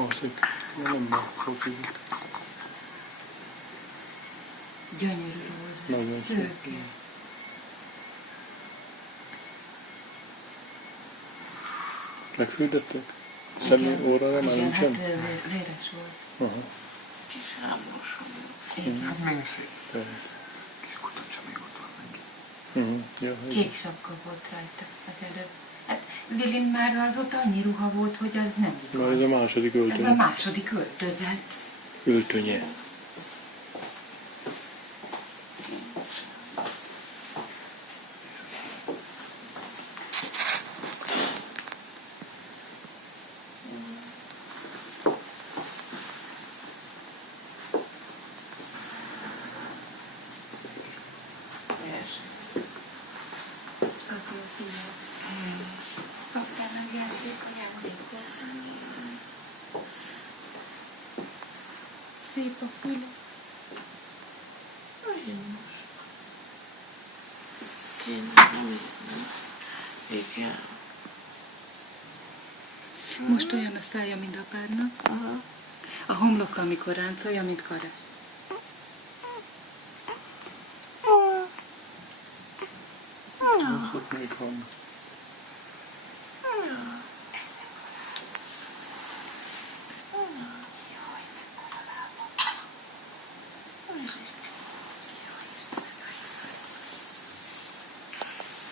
Alszik. Nem látok itt. Gyönyörű rózsa. Nagyon Szőke. Megfürdettek? Személy órára már igen, nincsen? hát véres volt. Aha. Kis álmosom. Igen. Hát még szép. Persze. Kis kutatsa még ott van neki. Ja, Kék sapka volt rajta az előbb. Hát Vilin már azóta annyi ruha volt, hogy az nem Na, igaz. ez a második Ez a öltöny. második öltözet. Öltönye. Kaptál meg játékajátékot. Szép a füle. Igen. Most olyan a szája, mint apádnak. Aha. A homloka, amikor ráncolja, mint karesz. Az ott még van.